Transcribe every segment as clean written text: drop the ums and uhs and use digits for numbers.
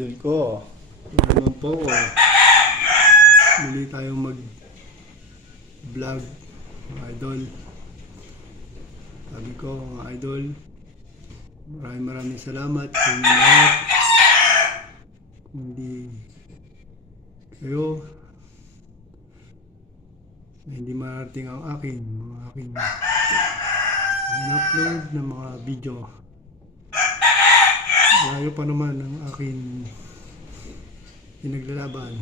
idol ko. Naman po, muli tayong mag-vlog, mga idol. Sabi ko, mga idol, maraming salamat sa inyo lahat. Kung hindi kayo, na hindi marating ang aking in-upload ng mga video. Malayo pa naman ang aking pinaglalaban,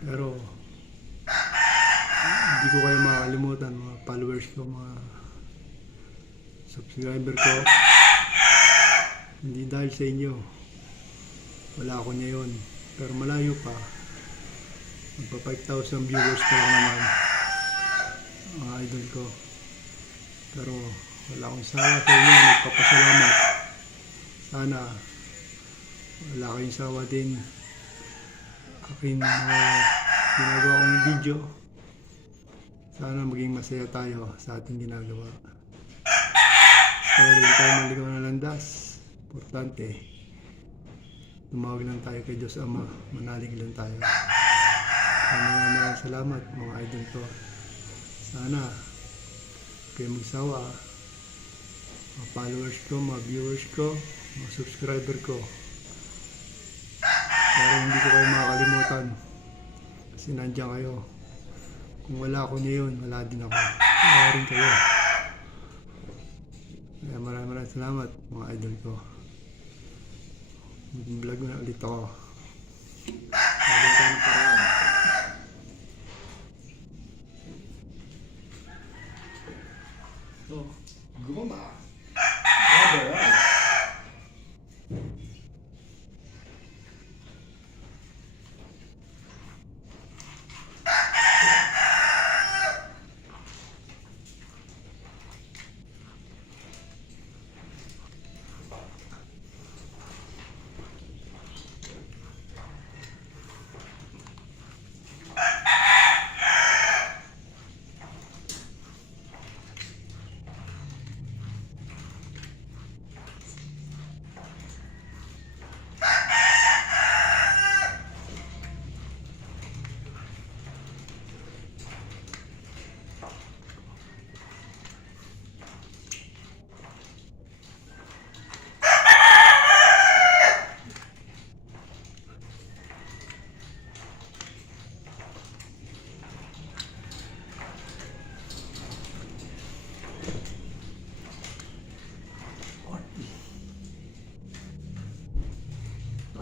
pero hindi ko kayo makakalimutan, mga followers ko, mga subscriber ko. Hindi dahil sa inyo, wala ako ngayon, pero malayo pa. Magpa 5,000 viewers pa lang naman, mga idol ko. Pero wala akong sawa sa inyo, nagpapasalamat. Sana wala kayong sawa din aking ginagawa kong video. Sana maging masaya tayo sa ating ginagawa. Sana hindi tayo maligaw na landas. Importante, tumawag lang tayo kay Diyos Ama, manalig lang tayo. Maraming salamat, mga idol ko. Sana kayo magsawa, mga followers ko, mga viewers ko, mga subscriber ko. Pero hindi ko kayo makakalimutan kasi nandiyan kayo. Kung wala ako ngayon, wala din ako. Wala rin kayo. Kaya maraming salamat, mga idol ko. Mag-vlog na ulit ako. Maraming paraan. Guma.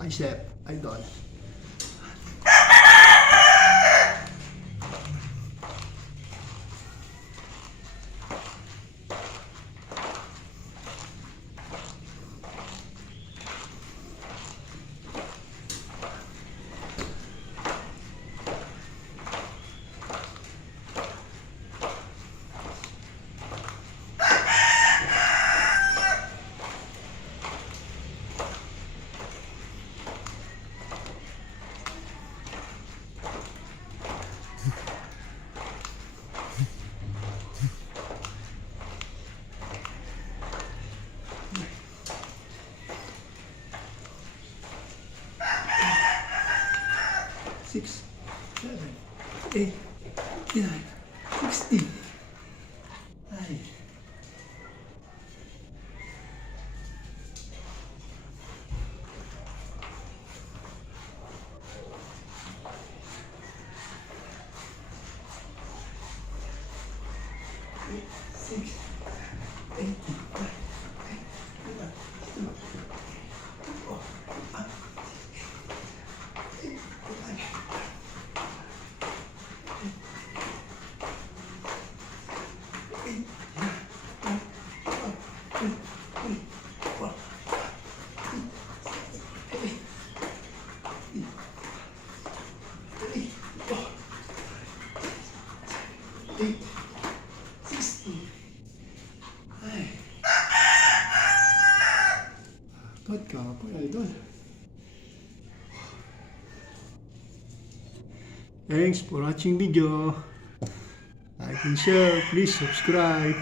Chef, idol. Six, 7, 8, 9, 60. Ay. Six, 8, 9. Ba't ka po, idol? Thanks for watching video. Like and share. Please subscribe.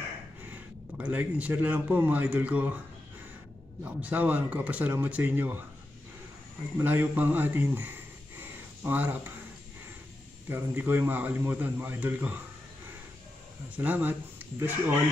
Paki-like and share na lang po, mga idol ko. Wala akong sawa. Nagpapasalamat sa inyo. Kahit malayo pa ang ating pangarap. Pero hindi ko yung makakalimutan, mga idol ko. Salamat. Bless you all.